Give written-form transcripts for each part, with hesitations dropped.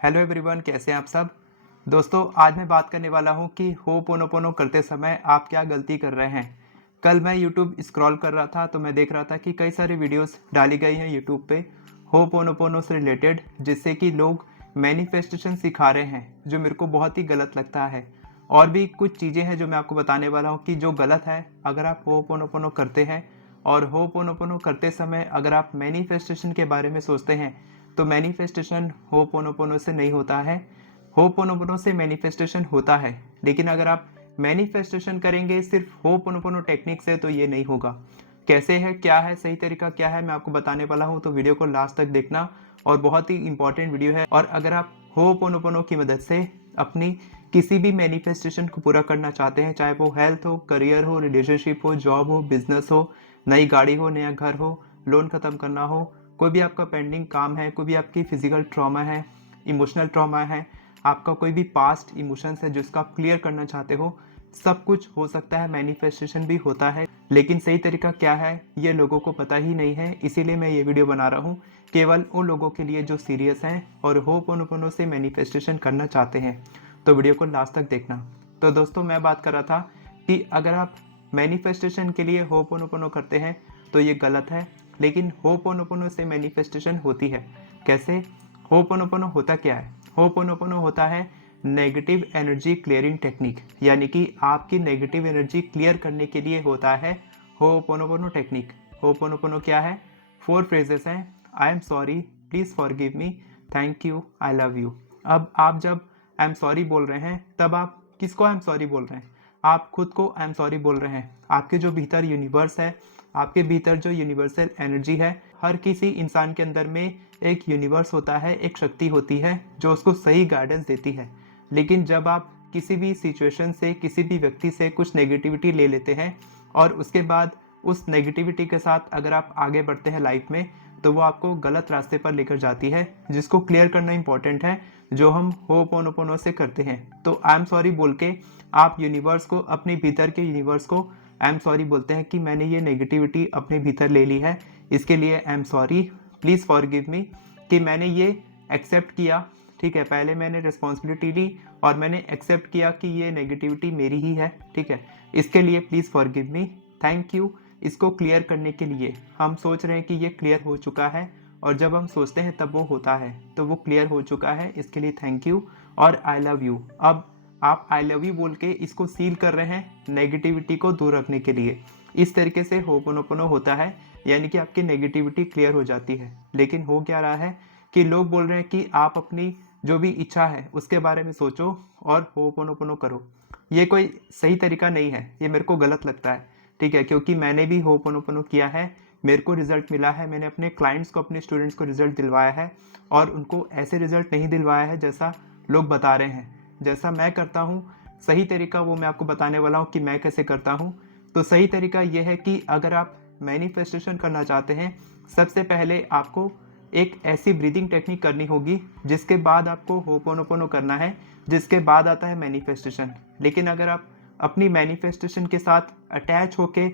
Hello everyone, कैसे हैं आप सब। दोस्तों, आज मैं बात करने वाला हूं कि होपोनोपोनो करते समय आप क्या गलती कर रहे हैं। कल मैं यूट्यूब स्क्रॉल कर रहा था तो मैं देख रहा था कि कई सारी वीडियोस डाली गई हैं यूट्यूब पे होपोनोपोनो से रिलेटेड, जिससे कि लोग मैनिफेस्टेशन सिखा रहे हैं, जो मेरे को बहुत ही गलत लगता है। और भी कुछ चीज़ें हैं जो मैं आपको बताने वाला हूँ कि जो गलत है अगर आप होपोनोपोनो करते हैं। और होपोनोपोनो करते समय अगर आप मैनिफेस्टेशन के बारे में सोचते हैं तो मैनिफेस्टेशन होपोनोपोनो से नहीं होता है। होपोनोपोनो से मैनिफेस्टेशन होता है, लेकिन अगर आप मैनिफेस्टेशन करेंगे सिर्फ होपोनोपोनो टेक्निक से तो ये नहीं होगा। कैसे है, क्या है, सही तरीका क्या है, मैं आपको बताने वाला हूँ, तो वीडियो को लास्ट तक देखना। और बहुत ही इंपॉर्टेंट वीडियो है। और अगर आप होपोनोपोनो की मदद से अपनी किसी भी मैनिफेस्टेशन को पूरा करना चाहते हैं, चाहे वो हेल्थ हो, करियर हो, रिलेशनशिप हो, जॉब हो, बिजनेस हो, नई गाड़ी हो, नया घर हो, लोन खत्म करना हो, कोई भी आपका पेंडिंग काम है, कोई भी आपकी फिजिकल ट्रॉमा है, इमोशनल ट्रॉमा है, आपका कोई भी पास्ट इमोशंस है जिसको आप क्लियर करना चाहते हो, सब कुछ हो सकता है। मैनिफेस्टेशन भी होता है, लेकिन सही तरीका क्या है ये लोगों को पता ही नहीं है। इसीलिए मैं ये वीडियो बना रहा हूँ केवल उन लोगों के लिए जो सीरियस हैं और होपोनोपोनो से मैनिफेस्टेशन करना चाहते हैं। तो वीडियो को लास्ट तक देखना। तो दोस्तों, मैं बात कर रहा था कि अगर आप मैनिफेस्टेशन के लिए होपोनोपोनो करते हैं तो ये गलत है, लेकिन होपोनोपोनो से मैनिफेस्टेशन होती है। कैसे? होपोनोपोनो होता क्या है? होपोनोपोनो होता है नेगेटिव एनर्जी क्लियरिंग टेक्निक, यानी कि आपकी नेगेटिव एनर्जी क्लियर करने के लिए होता है होपोनोपोनो टेक्निक। होपोनोपोनो क्या है? 4 फ्रेजेस हैं। I am sorry, please forgive me, thank you, I love you. अब आप जब आई एम सॉरी बोल रहे हैं तब आप किसको आई एम सॉरी बोल रहे हैं? आप खुद को आई एम सॉरी बोल रहे हैं। आपके जो भीतर यूनिवर्स है, आपके भीतर जो यूनिवर्सल एनर्जी है, हर किसी इंसान के अंदर में एक यूनिवर्स होता है, एक शक्ति होती है जो उसको सही गाइडेंस देती है। लेकिन जब आप किसी भी सिचुएशन से, किसी भी व्यक्ति से कुछ नेगेटिविटी ले लेते हैं और उसके बाद उस नेगेटिविटी के साथ अगर आप आगे बढ़ते हैं लाइफ में, तो वो आपको गलत रास्ते पर लेकर जाती है, जिसको क्लियर करना इंपॉर्टेंट है, जो हम होपोनोपोनो से करते हैं। तो आई एम सॉरी बोल के आप यूनिवर्स को, अपने भीतर के यूनिवर्स को आई एम सॉरी बोलते हैं कि मैंने ये नेगेटिविटी अपने भीतर ले ली है, इसके लिए I am sorry, please forgive me, कि मैंने ये एक्सेप्ट किया। ठीक है, पहले मैंने रिस्पॉन्सिबिलिटी ली और मैंने एक्सेप्ट किया कि ये नेगेटिविटी मेरी ही है। ठीक है, इसके लिए please forgive me, thank you. इसको क्लियर करने के लिए हम सोच रहे हैं कि ये क्लियर हो चुका है, और जब हम सोचते हैं तब वो होता है, तो वो क्लियर हो चुका है, इसके लिए थैंक यू और आई लव यू। अब आप आई लव यू बोल के इसको सील कर रहे हैं नेगेटिविटी को दूर रखने के लिए। इस तरीके से होपोनोपोनो होता है, यानी कि आपकी नेगेटिविटी क्लियर हो जाती है। लेकिन हो क्या रहा है कि लोग बोल रहे हैं कि आप अपनी जो भी इच्छा है उसके बारे में सोचो और होपोनोपोनो करो। ये कोई सही तरीका नहीं है, ये मेरे को गलत लगता है। ठीक है, क्योंकि मैंने भी होपोनोपोनो किया है, मेरे को रिजल्ट मिला है, मैंने अपने क्लाइंट्स को, अपने स्टूडेंट्स को रिजल्ट दिलवाया है, और उनको ऐसे रिजल्ट नहीं दिलवाया है जैसा लोग बता रहे हैं। जैसा मैं करता हूँ सही तरीका, वो मैं आपको बताने वाला हूँ कि मैं कैसे करता हूँ। तो सही तरीका ये है कि अगर आप मैनिफेस्टेशन करना चाहते हैं, सबसे पहले आपको एक ऐसी ब्रीदिंग टेक्निक करनी होगी जिसके बाद आपको होपोनोपोनो करना है, जिसके बाद आता है मैनिफेस्टेशन। लेकिन अगर आप अपनी मैनिफेस्टेशन के साथ अटैच होके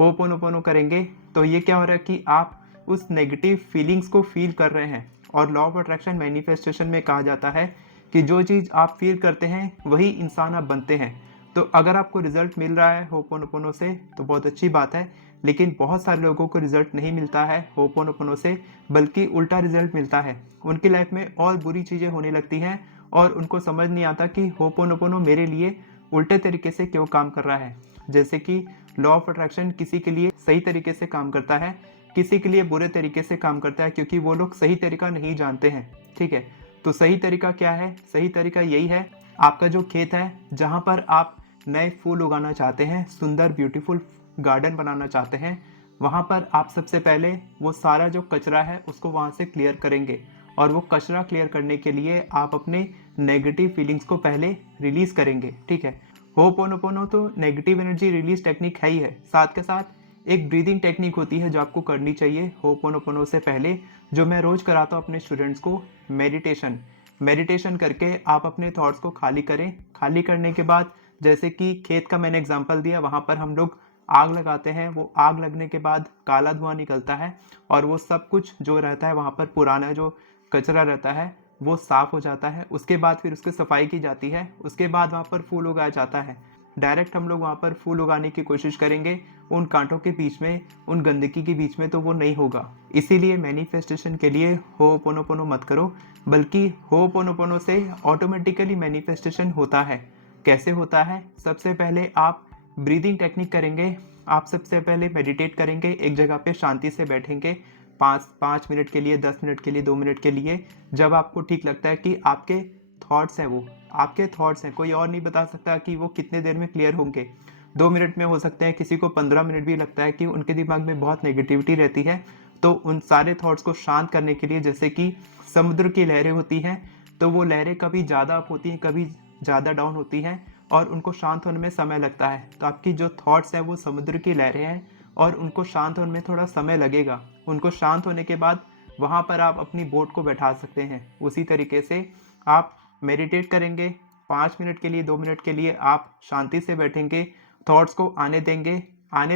होपोनोपोनो करेंगे तो ये क्या हो रहा है कि आप उस नेगेटिव फीलिंग्स को फील कर रहे हैं। और लॉ ऑफ अट्रैक्शन मैनिफेस्टेशन में कहा जाता है कि जो चीज़ आप फील करते हैं वही इंसान आप बनते हैं। तो अगर आपको रिजल्ट मिल रहा है होपोनोपोनो से तो बहुत अच्छी बात है, लेकिन बहुत सारे लोगों को रिजल्ट नहीं मिलता है होपोनोपोनो से, बल्कि उल्टा रिजल्ट मिलता है। उनकी लाइफ में और बुरी चीज़ें होने लगती हैं और उनको समझ नहीं आता कि होपोनोपोनो मेरे लिए उल्टे तरीके से क्यों काम कर रहा है। जैसे कि लॉ ऑफ अट्रैक्शन किसी के लिए सही तरीके से काम करता है, किसी के लिए बुरे तरीके से काम करता है, क्योंकि वो लोग सही तरीका नहीं जानते हैं। ठीक है, तो सही तरीका क्या है? सही तरीका यही है, आपका जो खेत है जहाँ पर आप नए फूल उगाना चाहते हैं, सुंदर ब्यूटीफुल गार्डन बनाना चाहते हैं, वहाँ पर आप सबसे पहले वो सारा जो कचरा है उसको वहाँ से क्लियर करेंगे। और वो कचरा क्लियर करने के लिए आप अपने नेगेटिव फीलिंग्स को पहले रिलीज़ करेंगे। ठीक है, होपोनोपोनो तो नेगेटिव एनर्जी रिलीज टेक्निक है ही है, साथ के साथ एक ब्रीदिंग टेक्निक होती है जो आपको करनी चाहिए होपोनोपोनो से पहले, जो मैं रोज़ कराता हूँ अपने स्टूडेंट्स को। मेडिटेशन। मेडिटेशन करके आप अपने थॉट्स को खाली करें। खाली करने के बाद, जैसे कि खेत का मैंने एग्जांपल दिया, वहाँ पर हम लोग आग लगाते हैं, वो आग लगने के बाद काला धुआं निकलता है और वो सब कुछ जो रहता है वहाँ पर, पुराना जो कचरा रहता है, वो साफ़ हो जाता है। उसके बाद फिर उसकी सफाई की जाती है। उसके बाद वहाँ पर फूल उगाया जाता है। डायरेक्ट हम लोग वहाँ पर फूल उगाने की कोशिश करेंगे उन कांटों के बीच में, उन गंदगी के बीच में, तो वो नहीं होगा। इसीलिए मैनिफेस्टेशन के लिए होपोनोपोनो मत करो, बल्कि होपोनोपोनो से ऑटोमेटिकली मैनिफेस्टेशन होता है। कैसे होता है? सबसे पहले आप ब्रीदिंग टेक्निक करेंगे। आप सबसे पहले मेडिटेट करेंगे, एक जगह पे शांति से बैठेंगे 5 मिनट के लिए, 10 मिनट के लिए, 2 मिनट के लिए। जब आपको ठीक लगता है कि आपके थॉट्स हैं, वो आपके थॉट्स हैं, कोई और नहीं बता सकता कि वो कितने देर में क्लियर होंगे। 2 मिनट में हो सकते हैं, किसी को 15 मिनट भी लगता है कि उनके दिमाग में बहुत नेगेटिविटी रहती है। तो उन सारे थॉट्स को शांत करने के लिए, जैसे कि समुद्र की लहरें होती हैं, तो वो लहरें कभी ज़्यादा अप होती हैं, कभी ज़्यादा डाउन होती हैं, और उनको शांत होने में समय लगता है। तो आपकी जो थॉट्स हैं वो समुद्र की लहरें हैं, और उनको शांत होने में थोड़ा समय लगेगा। उनको शांत होने के बाद वहाँ पर आप अपनी बोट को बैठा सकते हैं। उसी तरीके से आप मेडिटेट करेंगे 5 मिनट के लिए, 2 मिनट के लिए आप शांति से बैठेंगे, थॉट्स को आने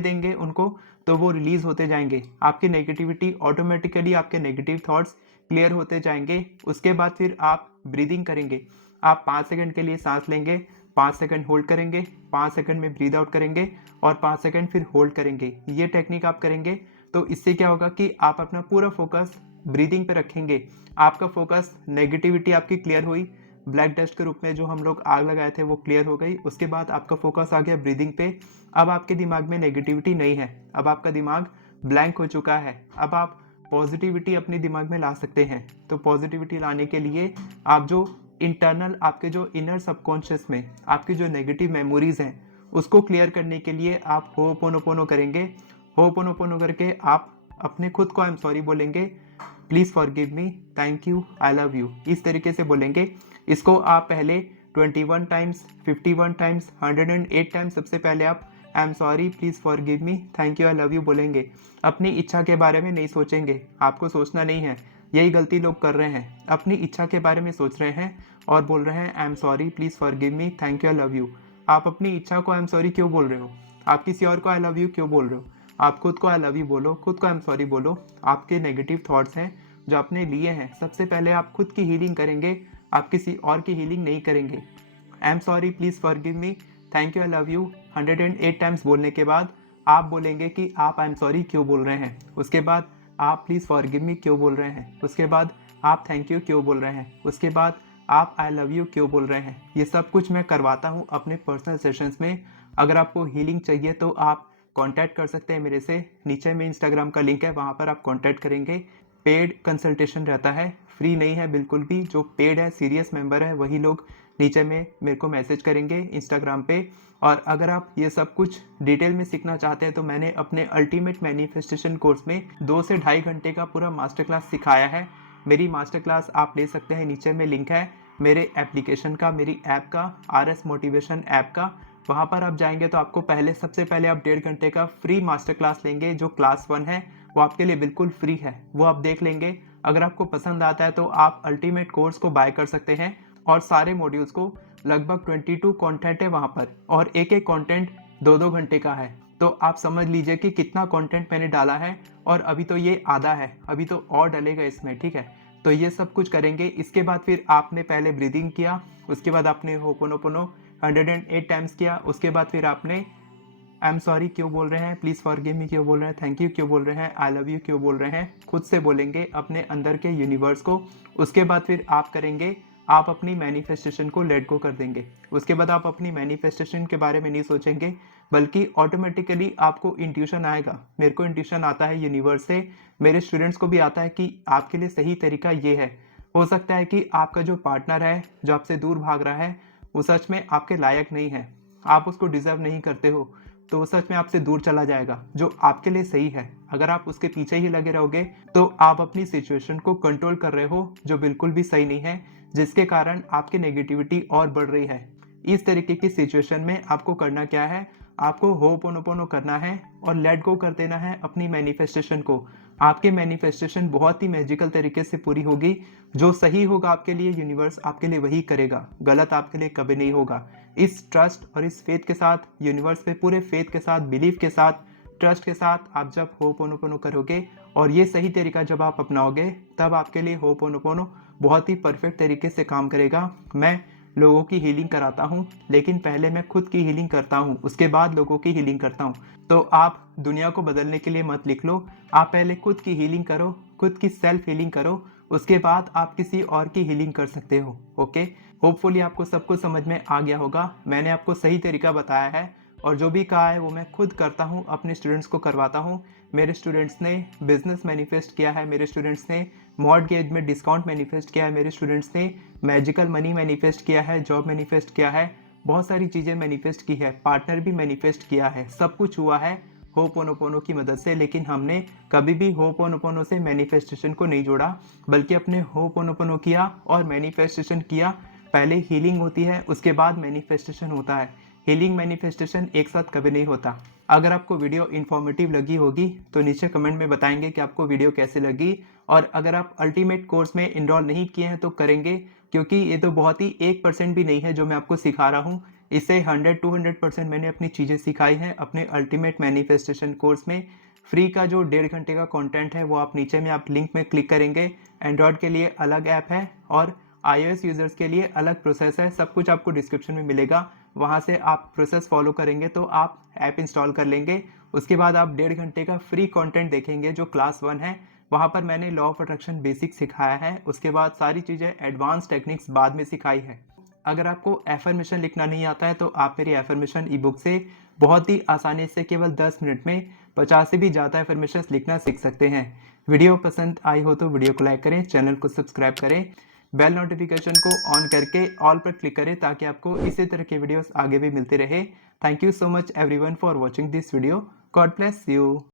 देंगे उनको, तो वो रिलीज़ होते जाएंगे। आपकी नेगेटिविटी ऑटोमेटिकली, आपके नेगेटिव थॉट्स क्लियर होते जाएंगे। उसके बाद फिर आप ब्रीदिंग करेंगे। आप 5 सेकंड के लिए सांस लेंगे, 5 सेकंड होल्ड करेंगे, 5 सेकंड में ब्रीद आउट करेंगे, और 5 सेकंड फिर होल्ड करेंगे। ये टेक्निक आप करेंगे तो इससे क्या होगा कि आप अपना पूरा फोकस ब्रीदिंग पे रखेंगे। आपका फोकस, नेगेटिविटी आपकी क्लियर हुई, ब्लैक डस्ट के रूप में जो हम लोग आग लगाए थे वो क्लियर हो गई। उसके बाद आपका फोकस आ गया ब्रीदिंग पे। अब आपके दिमाग में नेगेटिविटी नहीं है, अब आपका दिमाग ब्लैंक हो चुका है। अब आप पॉजिटिविटी अपने दिमाग में ला सकते हैं। तो पॉजिटिविटी लाने के लिए आप जो इंटरनल, आपके जो इनर सबकॉन्शियस में आपकी जो नेगेटिव मेमोरीज हैं, उसको क्लियर करने के लिए आप होपोनोपोनो करेंगे। होपोनोपोनो करके आप अपने खुद को आई एम सॉरी बोलेंगे, please forgive me, thank you, I love you, इस तरीके से बोलेंगे। इसको आप पहले 21 टाइम्स, 51 टाइम्स, 108 टाइम्स सबसे पहले आप I am sorry, please forgive me, thank you, I love you बोलेंगे। अपनी इच्छा के बारे में नहीं सोचेंगे, आपको सोचना नहीं है। यही गलती लोग कर रहे हैं, अपनी इच्छा के बारे में सोच रहे हैं और बोल रहे हैं I am sorry, please forgive me, thank you, I love you. आप अपनी इच्छा को आई एम सॉरी क्यों बोल रहे हो? आप किसी और को आई लव यू क्यों बोल रहे हो? आप खुद को आई लव यू बोलो, खुद को आई एम सॉरी बोलो। आपके नेगेटिव थॉट्स हैं जो आपने लिए हैं, सबसे पहले आप खुद की हीलिंग करेंगे, आप किसी और की हीलिंग नहीं करेंगे। I am sorry, please forgive me, thank you, I love you 108 times बोलने के बाद आप बोलेंगे कि आप आई एम सॉरी क्यों बोल रहे हैं। उसके बाद आप प्लीज़ फॉरगिव मी क्यों बोल रहे हैं। उसके बाद आप थैंक यू क्यों बोल रहे हैं। उसके बाद आप आई लव यू क्यों बोल रहे हैं। ये सब कुछ मैं करवाता हूँ अपने पर्सनल सेशंस में। अगर आपको हीलिंग चाहिए तो आप कांटेक्ट कर सकते हैं मेरे से। नीचे में इंस्टाग्राम का लिंक है, वहाँ पर आप कांटेक्ट करेंगे। पेड कंसल्टेशन रहता है, फ्री नहीं है बिल्कुल भी। जो पेड है, सीरियस मेंबर है, वही लोग नीचे में मेरे को मैसेज करेंगे इंस्टाग्राम पे। और अगर आप ये सब कुछ डिटेल में सीखना चाहते हैं तो मैंने अपने अल्टीमेट मैनिफेस्टेशन कोर्स में 2 से ढाई घंटे का पूरा मास्टर क्लास सिखाया है। मेरी मास्टर क्लास आप ले सकते हैं, नीचे में लिंक है मेरे एप्लीकेशन का, मेरी ऐप का, RS मोटिवेशन ऐप का। वहाँ पर आप जाएंगे तो आपको सबसे पहले आप 1.5 घंटे का फ्री मास्टर क्लास लेंगे। जो क्लास 1 है वो आपके लिए बिल्कुल फ्री है, वो आप देख लेंगे। अगर आपको पसंद आता है तो आप अल्टीमेट कोर्स को बाय कर सकते हैं। और सारे मॉड्यूल्स को, लगभग 22 कंटेंट है वहाँ पर, और एक एक कंटेंट 2-2 घंटे का है। तो आप समझ लीजिए कि कितना कंटेंट मैंने डाला है। और अभी तो ये आधा है, अभी तो और डलेगा इसमें, ठीक है। तो ये सब कुछ करेंगे। इसके बाद फिर आपने पहले ब्रीदिंग किया, उसके बाद आपने होपोनोपोनो 108 टाइम्स किया। उसके बाद फिर आपने आई एम सॉरी क्यों बोल रहे हैं, प्लीज़ फॉरगिव मी क्यों बोल रहे हैं, थैंक यू क्यों बोल रहे हैं, आई लव यू क्यों बोल रहे हैं, खुद से बोलेंगे अपने अंदर के यूनिवर्स को। उसके बाद फिर आप करेंगे, आप अपनी मैनिफेस्टेशन को लेट गो कर देंगे। उसके बाद आप अपनी मैनिफेस्टेशन के बारे में नहीं सोचेंगे, बल्कि ऑटोमेटिकली आपको इंट्यूशन आएगा। मेरे को इंट्यूशन आता है यूनिवर्स से, मेरे स्टूडेंट्स को भी आता है कि आपके लिए सही तरीका ये है। हो सकता है कि आपका जो पार्टनर है, जो आपसे दूर भाग रहा है, वो सच में आपके लायक नहीं है, आप उसको डिजर्व नहीं करते हो, तो वो सच में आपसे दूर चला जाएगा। जो आपके लिए सही है, अगर आप उसके पीछे ही लगे रहोगे तो आप अपनी सिचुएशन को कंट्रोल कर रहे हो, जो बिल्कुल भी सही नहीं है, जिसके कारण आपकी नेगेटिविटी और बढ़ रही है। इस तरीके की सिचुएशन में आपको करना क्या है, आपको होपोनोपोनो करना है और लेट गो कर देना है अपनी मैनिफेस्टेशन को। आपकी मैनिफेस्टेशन बहुत ही मैजिकल तरीके से पूरी होगी। जो सही होगा आपके लिए, यूनिवर्स आपके लिए वही करेगा, गलत आपके लिए कभी नहीं होगा। इस ट्रस्ट और इस फेथ के साथ, यूनिवर्स पे पूरे फेथ के साथ, बिलीफ के साथ ट्रस्ट के साथ आप जब होपोनोपोनो करोगे और ये सही तरीका जब आप अपनाओगे, तब आपके लिए होपोनोपोनो बहुत ही परफेक्ट तरीके से काम करेगा। मैं लोगों की हीलिंग कराता हूँ, लेकिन पहले मैं खुद की हीलिंग करता हूँ, उसके बाद लोगों की हीलिंग करता हूँ। तो आप दुनिया को बदलने के लिए मत लिख लो, आप पहले खुद की हीलिंग करो, खुद की सेल्फ हीलिंग करो, उसके बाद आप किसी और की हीलिंग कर सकते हो। ओके, होपफुली आपको सब कुछ समझ में आ गया होगा। मैंने आपको सही तरीका बताया है और जो भी कहा है वो मैं खुद करता हूँ, अपने स्टूडेंट्स को करवाता हूँ। मेरे स्टूडेंट्स ने बिजनेस मैनिफेस्ट किया है, मेरे स्टूडेंट्स ने मॉर्टगेज में डिस्काउंट मैनिफेस्ट किया है, मेरे स्टूडेंट्स ने मैजिकल मनी मैनिफेस्ट किया है, जॉब मैनिफेस्ट किया है, बहुत सारी चीज़ें मैनिफेस्ट की है, पार्टनर भी मैनिफेस्ट किया है। सब कुछ हुआ है होपोनोपोनो की मदद से। लेकिन हमने कभी भी होपोनोपोनो से मैनिफेस्टेशन को नहीं जोड़ा, बल्कि अपने होपोनोपोनो किया और मैनिफेस्टेशन किया। पहले हीलिंग होती है, उसके बाद मैनिफेस्टेशन होता है। हीलिंग मैनिफेस्टेशन एक साथ कभी नहीं होता। अगर आपको वीडियो इन्फॉर्मेटिव लगी होगी तो नीचे कमेंट में बताएंगे कि आपको वीडियो कैसे लगी। और अगर आप अल्टीमेट कोर्स में इनरोल नहीं किए हैं तो करेंगे, क्योंकि ये तो बहुत ही 1% भी नहीं है जो मैं आपको सिखा रहा हूँ। इससे 100-200% मैंने अपनी चीज़ें सिखाई हैं अपने अल्टीमेट मैनिफेस्टेशन कोर्स में। फ्री का जो 1.5 घंटे का कंटेंट है वो आप नीचे में आप लिंक में क्लिक करेंगे। एंड्रॉयड के लिए अलग ऐप है और iOS यूज़र्स के लिए अलग प्रोसेस है। सब कुछ आपको डिस्क्रिप्शन में मिलेगा, वहाँ से आप प्रोसेस फॉलो करेंगे तो आप ऐप इंस्टॉल कर लेंगे। उसके बाद आप 1.5 घंटे का फ्री कंटेंट देखेंगे जो क्लास 1 है। वहाँ पर मैंने लॉ ऑफ अट्रैक्शन बेसिक सिखाया है, उसके बाद सारी चीज़ें एडवांस टेक्निक्स बाद में सिखाई है। अगर आपको एफर्मेशन लिखना नहीं आता है तो आप मेरी एफर्मेशन ई बुक से बहुत ही आसानी से केवल 10 मिनट में 50 से भी ज़्यादा एफर्मेशन लिखना सीख सकते हैं। वीडियो पसंद आई हो तो वीडियो को लाइक करें, चैनल को सब्सक्राइब करें, बेल नोटिफिकेशन को ऑन करके ऑल पर क्लिक करें ताकि आपको इसी तरह के वीडियोस आगे भी मिलते रहे। Thank you so much everyone for watching this video. God bless you.